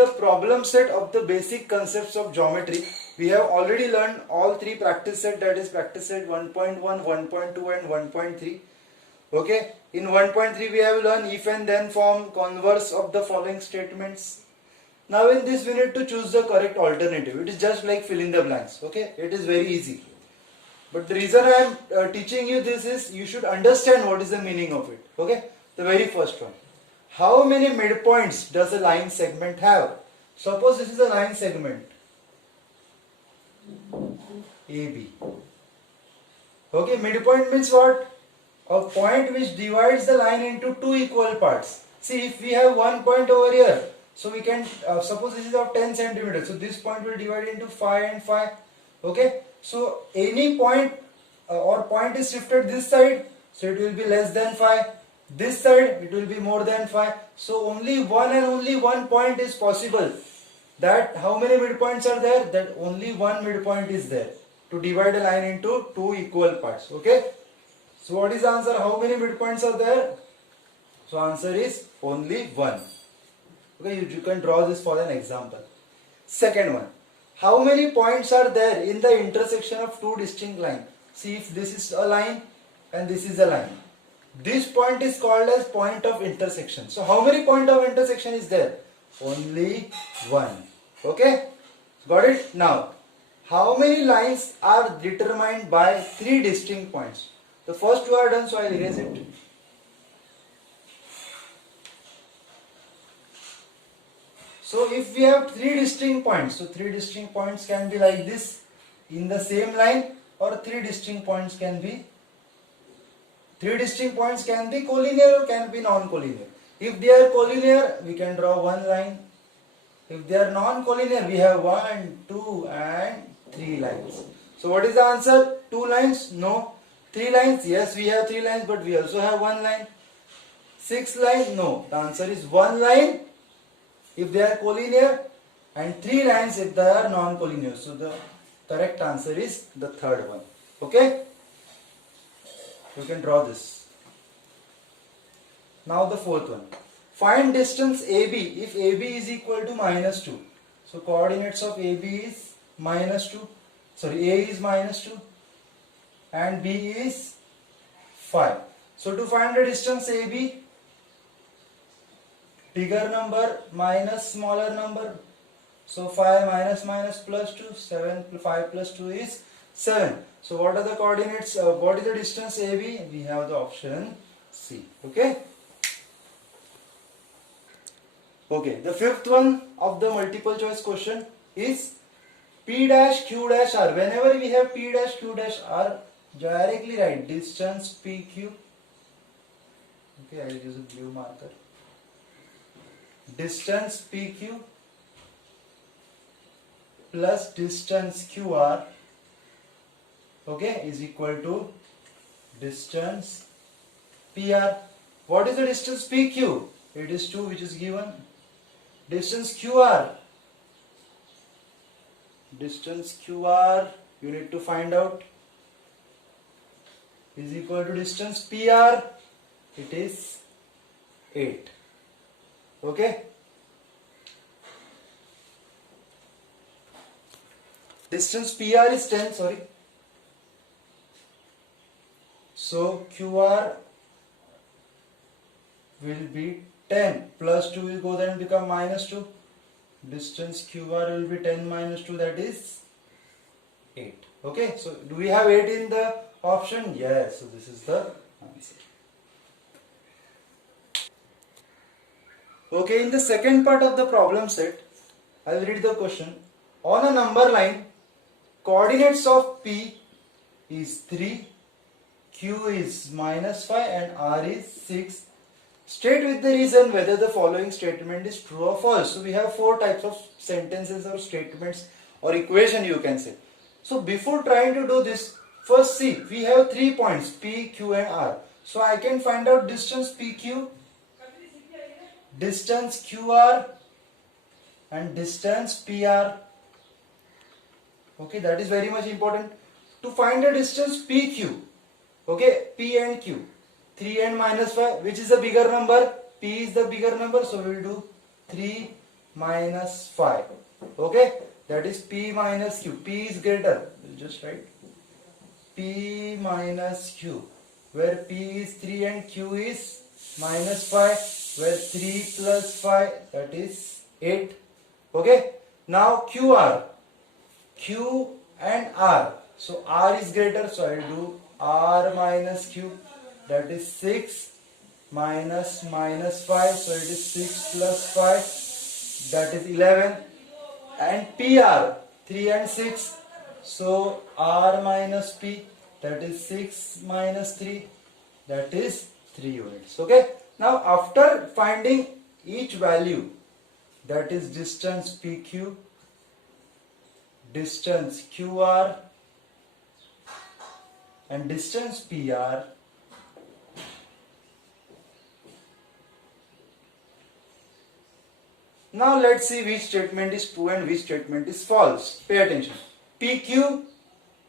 the problem set of the basic concepts of geometry. We have already learned all three practice set, that is practice set 1.1, 1.2 and 1.3. Okay, in 1.3 we have learned if and then form, converse of the following statements. Now in this we need to choose the correct alternative. It is just like fill in the blanks. Okay, it is very easy. But the reason I am teaching you this is you should understand what is the meaning of it. Okay, the very first one. How many midpoints does a line segment have? Suppose this is a line segment AB. Okay, midpoint means what? A point which divides the line into two equal parts. See, if we have one point over here, so we can suppose this is of 10 centimeters. So this point will divide into 5 and 5. Okay, so any point or point is shifted this side, so it will be less than 5. This side it will be more than 5. So only one and only one point is possible. That how many midpoints are there? That only one midpoint is there to divide a line into two equal parts. Okay. So what is the answer? How many midpoints are there? So answer is only one. Okay, you can draw this for an example. Second one. How many points are there in the intersection of two distinct lines? See, if this is a line and this is a line. This point is called as point of intersection. So how many point of intersection is there? Only one. Okay? Got it? Now, how many lines are determined by three distinct points? The first two are done, so I will erase it. So if we have three distinct points, so three distinct points can be like this in the same line, or three distinct points can be collinear or can be non-collinear. If they are collinear, we can draw one line. If they are non-collinear, we have 1, 2 and 3 lines. So what is the answer? 2 lines? No. 3 lines? Yes, we have 3 lines, but we also have 1 line. 6 lines? No. The answer is 1 line if they are collinear and 3 lines if they are non-collinear. So the correct answer is the third one. Okay? You can draw this. Now the fourth one. Find distance AB if AB is equal to -2. So coordinates of AB is -2. Sorry, A is -2 and B is 5. So to find the distance AB, bigger number minus smaller number. So 5 minus plus 2, 7, 5 plus 2 is 7. So what are the coordinates? What is the distance AB? We have the option C. Okay. Okay. The fifth one of the multiple choice question is P dash Q dash R. Whenever we have P dash Q dash R, directly write distance PQ. Okay, I will use a blue marker. Distance PQ plus distance QR, okay, is equal to distance PR. What is the distance PQ? It is 2, which is given. Distance QR, you need to find out, is equal to distance PR. It is 8. Okay. Distance PR is 10, sorry. So QR will be 10 plus 2 will go then become -2. Distance QR will be 10 minus 2, that is 8. Okay, so do we have 8 in the option? Yes, so this is the answer. Okay, in the second part of the problem set, I will read the question. On a number line, coordinates of P is 3, Q is -5 and R is 6. State with the reason whether the following statement is true or false. So we have 4 types of sentences or statements or equation you can say. So before trying to do this, first see, we have 3 points P, Q and R. So I can find out distance PQ, distance QR and distance PR. Okay, that is very much important. To find the distance PQ, okay, P and Q, 3 and -5, which is the bigger number? P is the bigger number, so we will do 3 minus phi. Okay, that is P minus Q. P is greater, we'll just write P minus Q, where P is 3 and Q is minus phi, where 3 plus phi, that is 8. Okay, now QR, Q and R. So R is greater, so I will do R minus Q, that is 6 minus phi, so it is 6 plus 5, that is 11. And PR, 3 and 6, so R minus P, that is 6 minus 3, that is 3 units. Okay, now after finding each value, that is distance PQ, distance QR and distance PR, now let's see which statement is true and which statement is false. Pay attention. PQ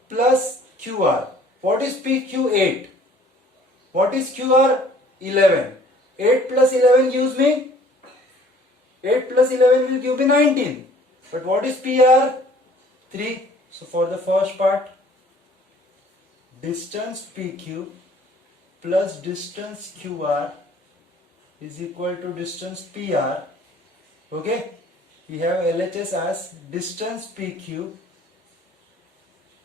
plus QR. What is PQ? 8. What is QR? 11. 8 plus 11 gives me 8 plus 11 will give me 19. But what is PR? 3. So for the first part, distance PQ plus distance QR is equal to distance PR. Okay, we have LHS as distance PQ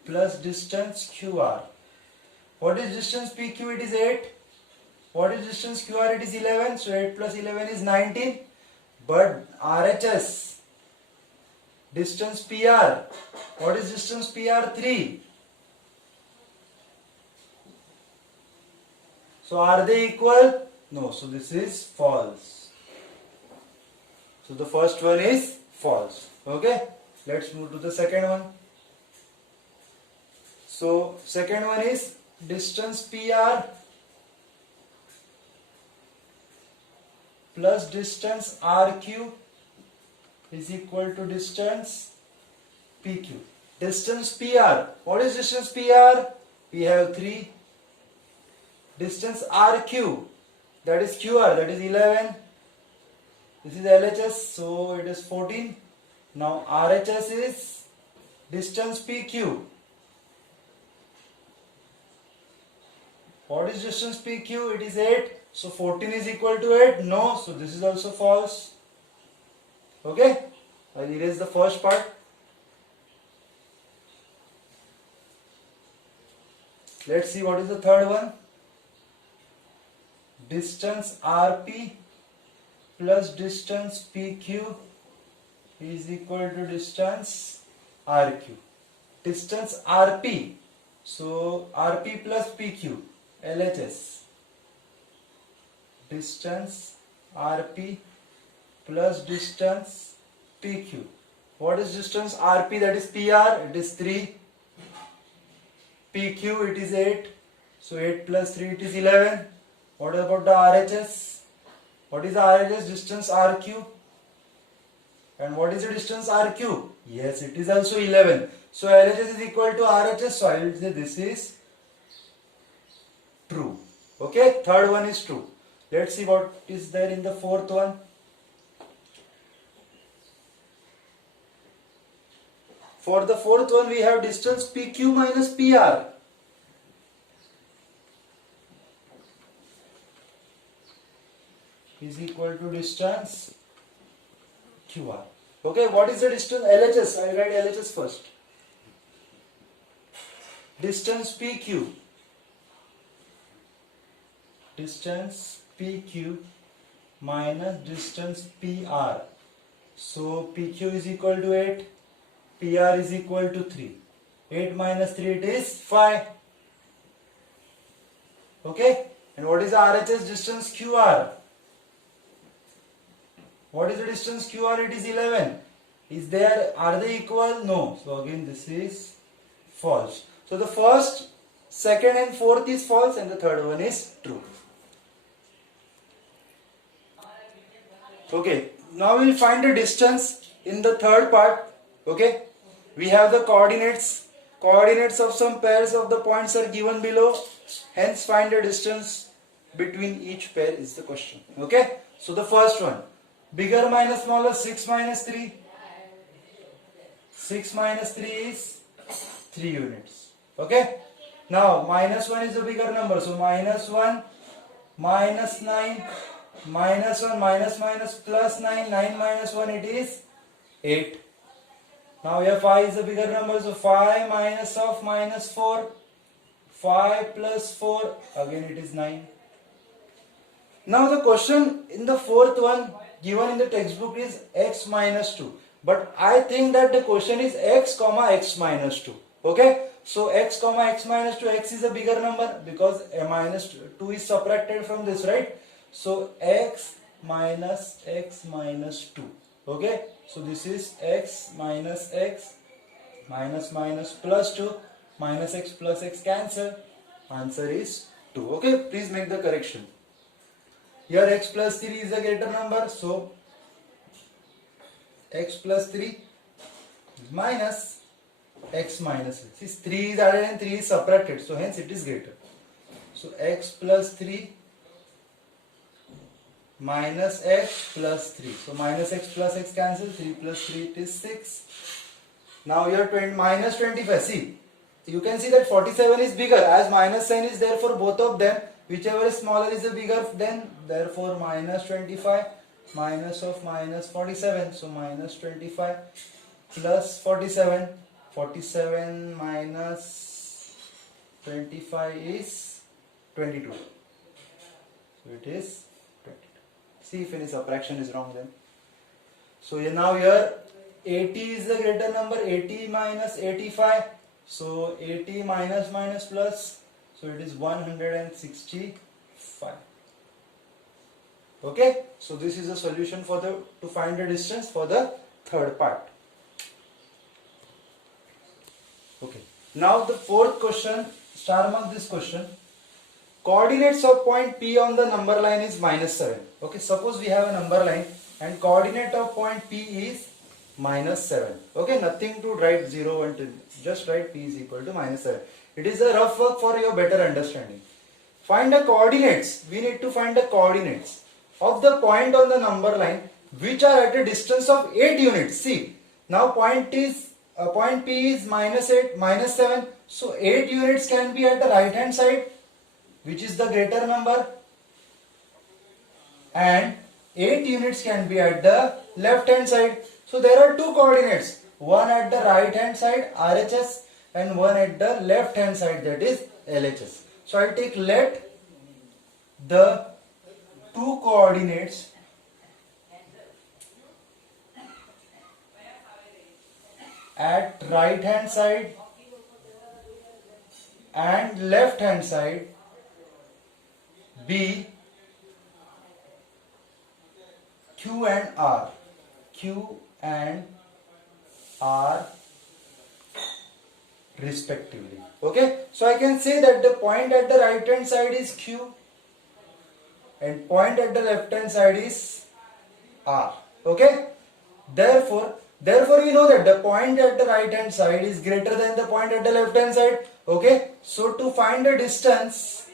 plus distance QR. What is distance PQ? It is 8. What is distance QR? It is 11. So 8 plus 11 is 19. But RHS, distance PR, what is distance PR? 3. So are they equal? No, so this is false. So the first one is false. Okay, let's move to the second one. So second one is distance PR plus distance RQ is equal to distance PQ. Distance PR, what is distance PR? We have 3. Distance RQ, that is QR, that is 11. This is LHS, so it is 14. Now RHS is distance PQ. What is distance PQ? It is 8. So 14 is equal to 8. No, so this is also false. Okay, I'll erase the first part. Let's see what is the third one. Distance RP plus distance PQ is equal to distance RQ. Distance RP, so RP plus PQ, LHS. Distance RP plus distance PQ. What is distance RP? That is PR, it is 3. PQ, it is 8. So 8 plus 3, it is 11. What about the RHS? What is the RHS? Distance RQ. And what is the distance RQ? Yes, it is also 11. So LHS is equal to RHS. So I will say this is true. Okay, third one is true. Let's see what is there in the fourth one. For the fourth one, we have distance PQ minus PR. Is equal to distance QR. Okay, what is the distance LHS? I write LHS first. Distance PQ. Distance PQ minus distance PR. So PQ is equal to 8. PR is equal to 3. 8 minus 3, it is 5. Okay, and what is the RHS? Distance QR. What is the distance QR? It is 11. Are they equal? No. So again this is false. So the first, second and fourth is false and the third one is true. Okay, now we will find the distance in the third part. Okay, we have the coordinates. Coordinates of some pairs of the points are given below. Hence find the distance between each pair is the question. Okay, so the first one. Bigger minus smaller, 6 minus 3. 6 minus 3 is 3 units. Okay. Now minus 1 is the bigger number. So minus 1, minus 9, minus 1, minus minus plus 9, 9 minus 1 it is 8. Now here 5 is the bigger number. So 5 minus of minus 4, 5 plus 4, again it is 9. Now the question in the fourth one given in the textbook is x minus 2. But I think that the question is x comma x minus 2. Okay. So x comma x minus 2, x is a bigger number because a minus 2 is subtracted from this, right? So x minus x minus 2. Okay. So this is x minus minus plus 2, minus x plus x cancel. Answer is 2. Okay. Please make the correction. Here x plus 3 is a greater number. So x plus 3 is minus x minus 3. See, 3 is added and 3 is subtracted. So hence it is greater. So x plus 3 minus x plus 3. So minus x plus x cancel. 3 plus 3 it is 6. Now here minus 25. See, you can see that 47 is bigger as minus sign is there for both of them. Whichever is smaller is the bigger, then therefore minus 25 minus of minus 47. So minus 25 plus 47. 47 minus 25 is 22. So it is 22. See if any subtraction is wrong then. So now here 80 is the greater number. 80 minus 85. So 80 minus minus plus. So it is 165. Okay. So this is the solution for to find the distance for the third part. Okay. Now the fourth question, star mark this question. Coordinates of point P on the number line is minus 7. Okay. Suppose we have a number line and coordinate of point P is minus 7. Okay. Nothing to write 0 and 2. Just write P is equal to minus 7. It is a rough work for your better understanding. Find the coordinates. We need to find the coordinates of the point on the number line which are at a distance of 8 units. See, now point P is minus 8, minus 7. So 8 units can be at the right hand side, which is the greater number, and 8 units can be at the left hand side. So there are two coordinates, one at the right hand side RHS and one at the left hand side, that is LHS. So I take let the two coordinates at right hand side and left hand side be Q and R. Q and R respectively. Okay, so I can say that the point at the right hand side is Q and point at the left hand side is R. Okay, therefore we know that the point at the right hand side is greater than the point at the left hand side. Okay, so to find the distance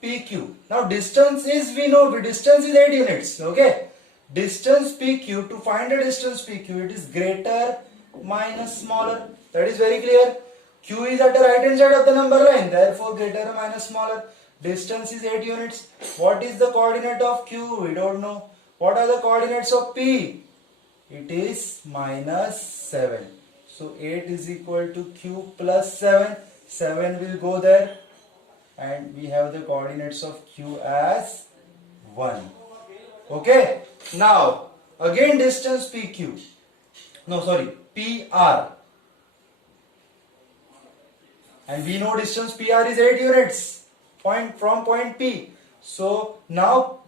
PQ, now distance is, we know distance is 8 units. Okay, distance PQ, to find the distance PQ, it is greater minus smaller. That is very clear. Q is at the right hand side of the number line, therefore greater minus smaller. Distance is 8 units. What is the coordinate of Q? We don't know. What are the coordinates of P? It is minus 7. So 8 is equal to Q plus 7. 7 will go there. And we have the coordinates of Q as 1. Okay. Now, again distance PQ. No, sorry. PR. And we know distance PR is 8 units. From point P. So now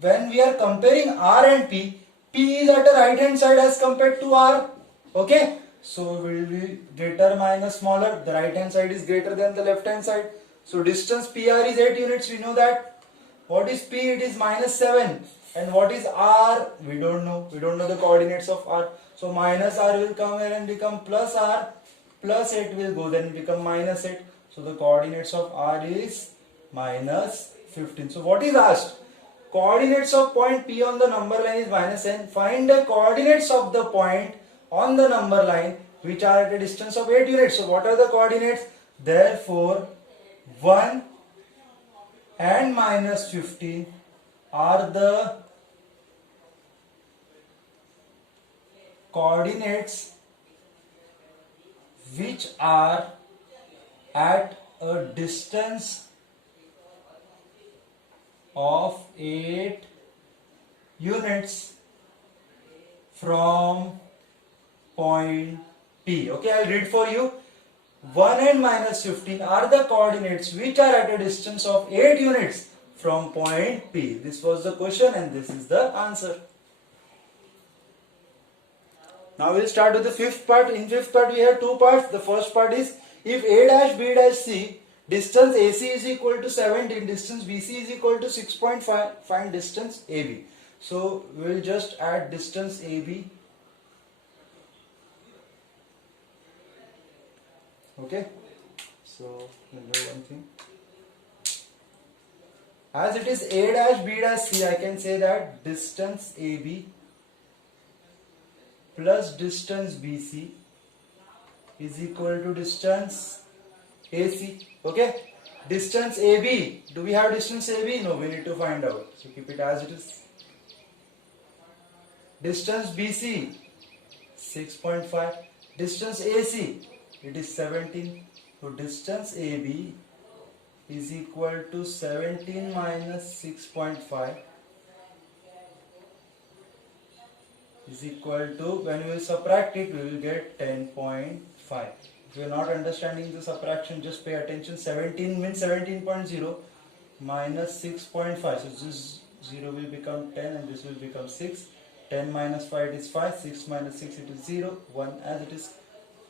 when we are comparing R and P, P is at the right hand side as compared to R. Okay. So will be greater minus smaller. The right hand side is greater than the left hand side. So distance PR is 8 units. We know that. What is P? It is minus 7. And what is R? We don't know. We don't know the coordinates of R. So minus R will come here and become plus R. Plus 8 will go then become minus 8. So the coordinates of R is minus 15. So what is asked? coordinates of point P on the number line is minus n. Find the coordinates of the point on the number line which are at a distance of 8 units. So what are the coordinates? Therefore 1 and minus 15 are the coordinates which are at a distance of 8 units from point P. Okay, I'll read for you. 1 and minus 15 are the coordinates which are at a distance of 8 units from point P. This was the question and this is the answer. Now we'll start with the fifth part. In fifth part we have two parts. The first part is if A dash B dash C, distance AC is equal to 17, distance BC is equal to 6.5, find distance AB. So we'll just add distance AB. Okay, so we'll do one thing. As it is A dash B dash C, I can say that distance AB plus distance BC is equal to distance AC. Okay, distance AB, do we have distance AB? No, we need to find out, so keep it as it is. Distance BC 6.5, distance AC it is 17, so distance AB is equal to 17 minus 6.5 is equal to, when we will subtract it, we will get 10.5. If you are not understanding the subtraction, just pay attention. 17 means 17.0 minus 6.5. So this 0 will become 10 and this will become 6. 10 minus 5 it is 5. 6 minus 6 it is 0. 1 as it is.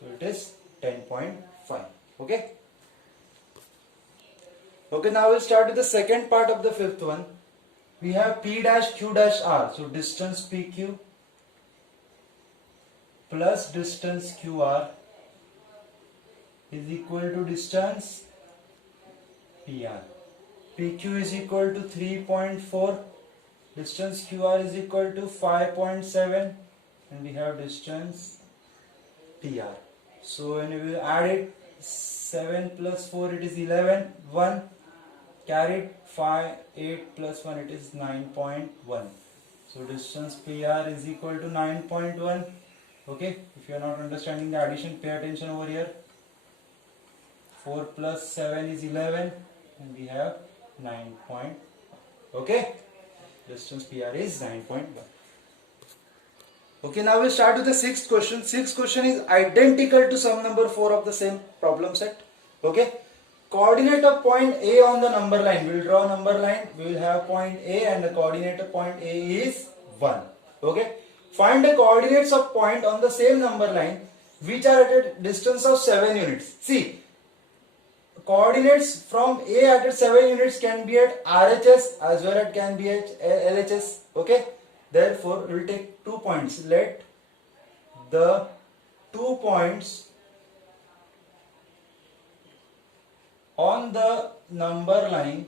So it is 10.5. Okay. Okay, now we'll start with the second part of the fifth one. We have P dash Q dash R. So distance PQ plus distance QR is equal to distance PR. PQ is equal to 3.4, distance QR is equal to 5.7, and we have distance PR. So when we will add it, 7 plus 4 it is 11, 1 carried, 5, 8 plus 1 it is 9.1. So distance PR is equal to 9.1. Okay, if you are not understanding the addition, pay attention over here. 4 plus 7 is 11 and we have 9. Okay, distance PR is 9.1. Okay, now we'll start with the sixth question. Sixth question is identical to sum number 4 of the same problem set. Okay, coordinate of point A on the number line. We will draw a number line. We will have point A and the coordinate of point A is 1. Okay, find the coordinates of point on the same number line which are at a distance of 7 units. See, coordinates from A at 7 units can be at RHS as well as can be at LHS. Okay, therefore we will take 2 points. Let the 2 points on the number line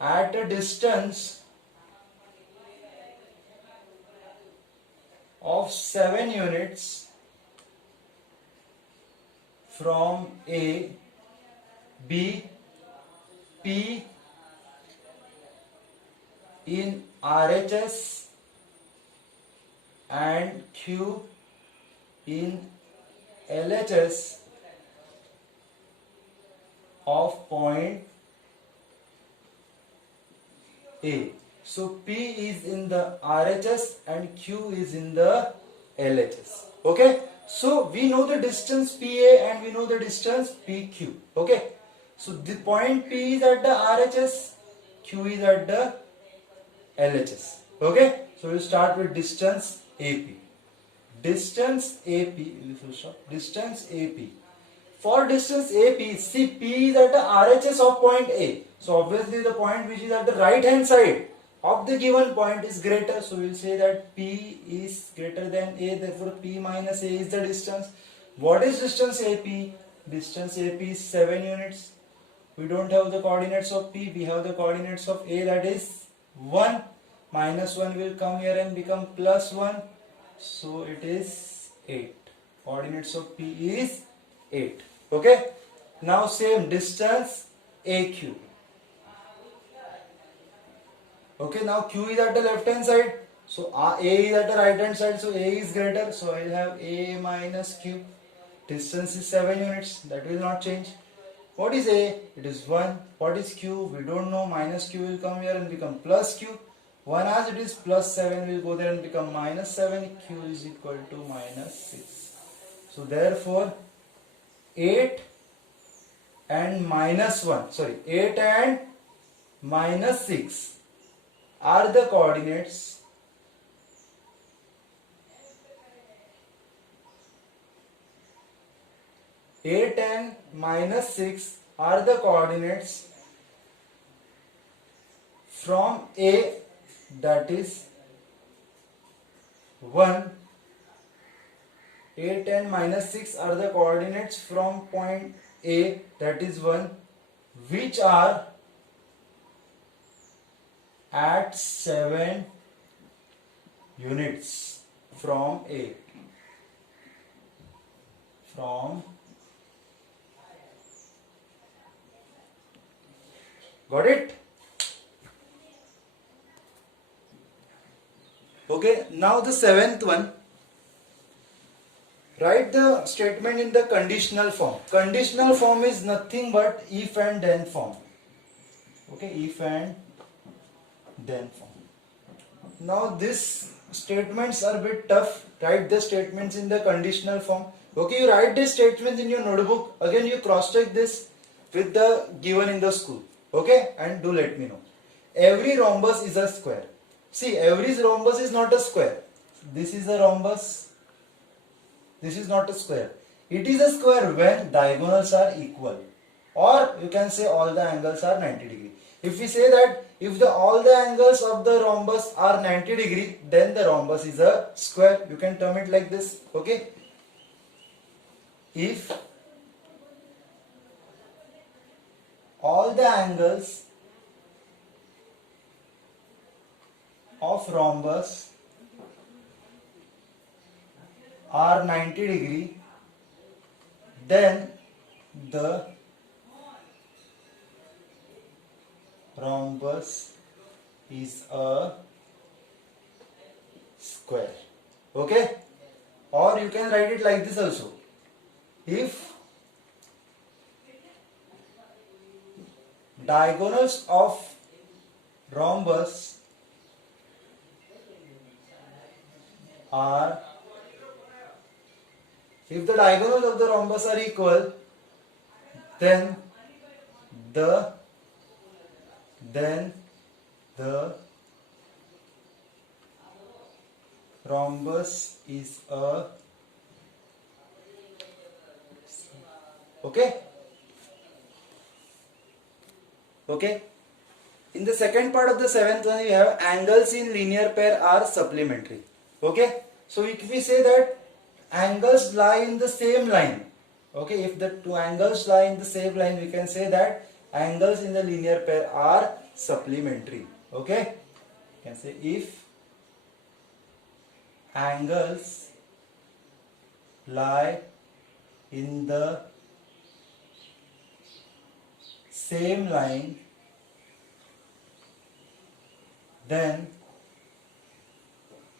at a distance of 7 units from A, B, P in RHS and Q in LHS of point A. So P is in the RHS and Q is in the LHS. Okay, so we know the distance PA and we know the distance PQ. Okay, so the point P is at the RHS, Q is at the LHS. Okay, so we'll start with distance AP. Distance AP, distance AP. For distance AP, see P is at the RHS of point A. So obviously the point which is at the right hand side of the given point is greater. So we will say that P is greater than A. Therefore P minus A is the distance. What is distance AP? Distance AP is 7 units. We don't have the coordinates of P, we have the coordinates of A, that is 1. Minus 1 will come here and become plus 1. So it is 8. Coordinates of P is 8. Okay. Now same distance AQ. Okay, now Q is at the left hand side. So A is at the right hand side. So A is greater. So I will have A minus Q. Distance is 7 units. That will not change. What is A? It is 1. What is Q? We don't know. Minus Q will come here and become plus Q. 1 as it is plus 7 will go there and become minus 7. Q is equal to minus 6. So therefore 8 and minus 1. Sorry, 8 and minus 6 are the coordinates Eight and minus 6 are the coordinates from A, that is 1. 8 and minus 6 are the coordinates from point A, that is 1, which are at 7 units from A. Got it? Okay, now the seventh one. Write the statement in the conditional form. Conditional form is nothing but if and then form. Okay, if and then form. Now these statements are a bit tough. Write the statements in the conditional form. Okay, you write these statements in your notebook. Again, you cross check this with the given in the school. Okay, and do let me know. Every rhombus is a square. See, every rhombus is not a square. This is a rhombus. This is not a square. It is a square when diagonals are equal, or you can say all the angles are 90 degree. If we say that if all the angles of the rhombus are 90 degree, then the rhombus is a square. You can term it like this. Okay. If all the angles of rhombus are 90 degree, then the rhombus is a square. Okay, or you can write it like this also. If diagonals of rhombus are, if the diagonals of the rhombus are equal, then the rhombus is a, okay. Okay. In the second part of the seventh one, we have angles in linear pair are supplementary. Okay. So if we say that angles lie in the same line, okay, if the two angles lie in the same line, we can say that angles in the linear pair are supplementary. Okay. You can say if angles lie in the same line, then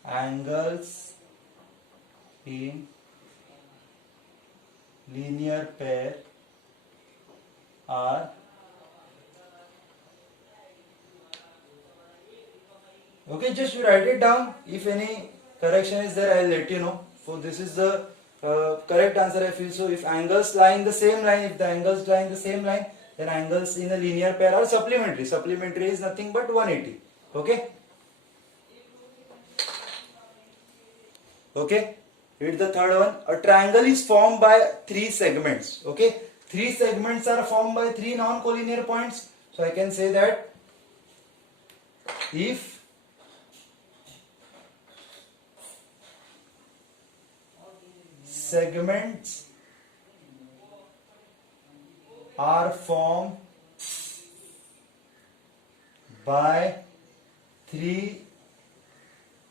angles in linear pair are, okay, just you write it down. If any correction is there, I will let you know. So this is the correct answer I feel. So if angles lie in the same line, if the angles lie in the same line, then angles in a linear pair are supplementary. Supplementary is nothing but 180. Okay. Okay. Read the third one. A triangle is formed by 3 segments. Okay. 3 segments are formed by 3 non-collinear points. So I can say that if segments are formed by three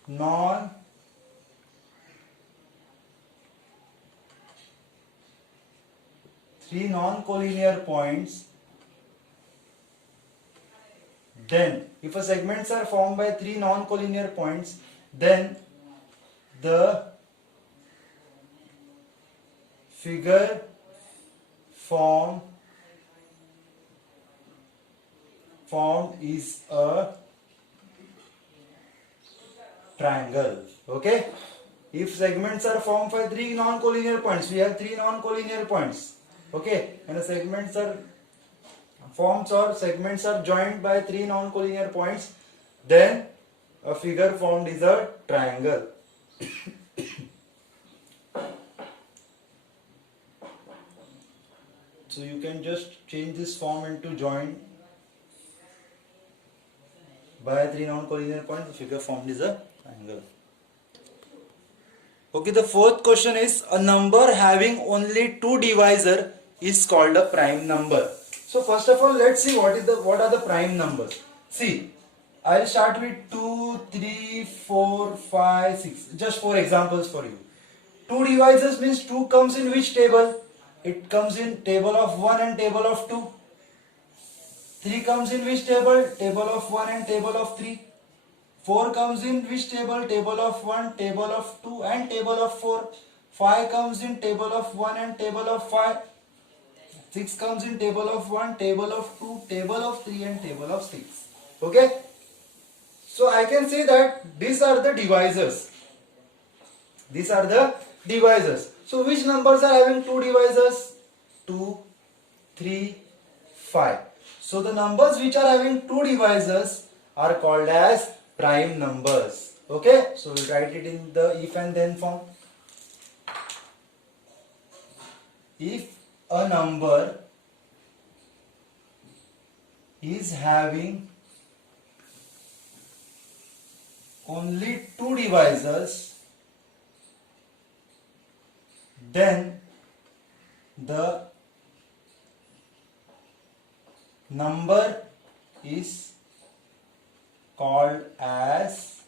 non-collinear points, then if a segments are formed by three non-collinear points, then the figure formed is a triangle. Okay, if segments are formed by three non-collinear points, we have three non-collinear points. Okay, and the segments are formed or segments are joined by three non-collinear points, then a figure formed is a triangle. So you can just change this form into joined by three non-collinear points, the figure formed is a triangle. Okay, the fourth question is, a number having only two divisor is called a prime number. So first of all, let's see what are the prime numbers. See, I'll start with 2, 3, 4, 5, 6. Just 4 examples for you. Two divisors means 2 comes in which table? It comes in table of 1 and table of 2. 3 comes in which table? Table of 1 and table of 3. 4 comes in which table? Table of 1, table of 2 and table of 4. 5 comes in table of 1 and table of 5. 6 comes in table of 1, table of 2, table of 3 and table of 6. Okay? So I can say that these are the divisors. These are the divisors. So which numbers are having two divisors? 2, 3, 5. So the numbers which are having two divisors are called as prime numbers. Okay? So we'll write it in the if and then form. If a number is having only two divisors, then the number is called as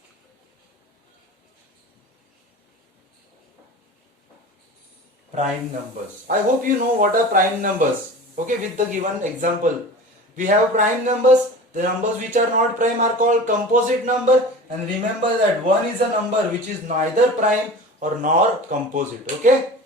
prime numbers. I hope you know what are prime numbers. Okay, with the given example, we have prime numbers. The numbers which are not prime are called composite number, and remember that 1 is a number which is neither prime or nor composite. Okay.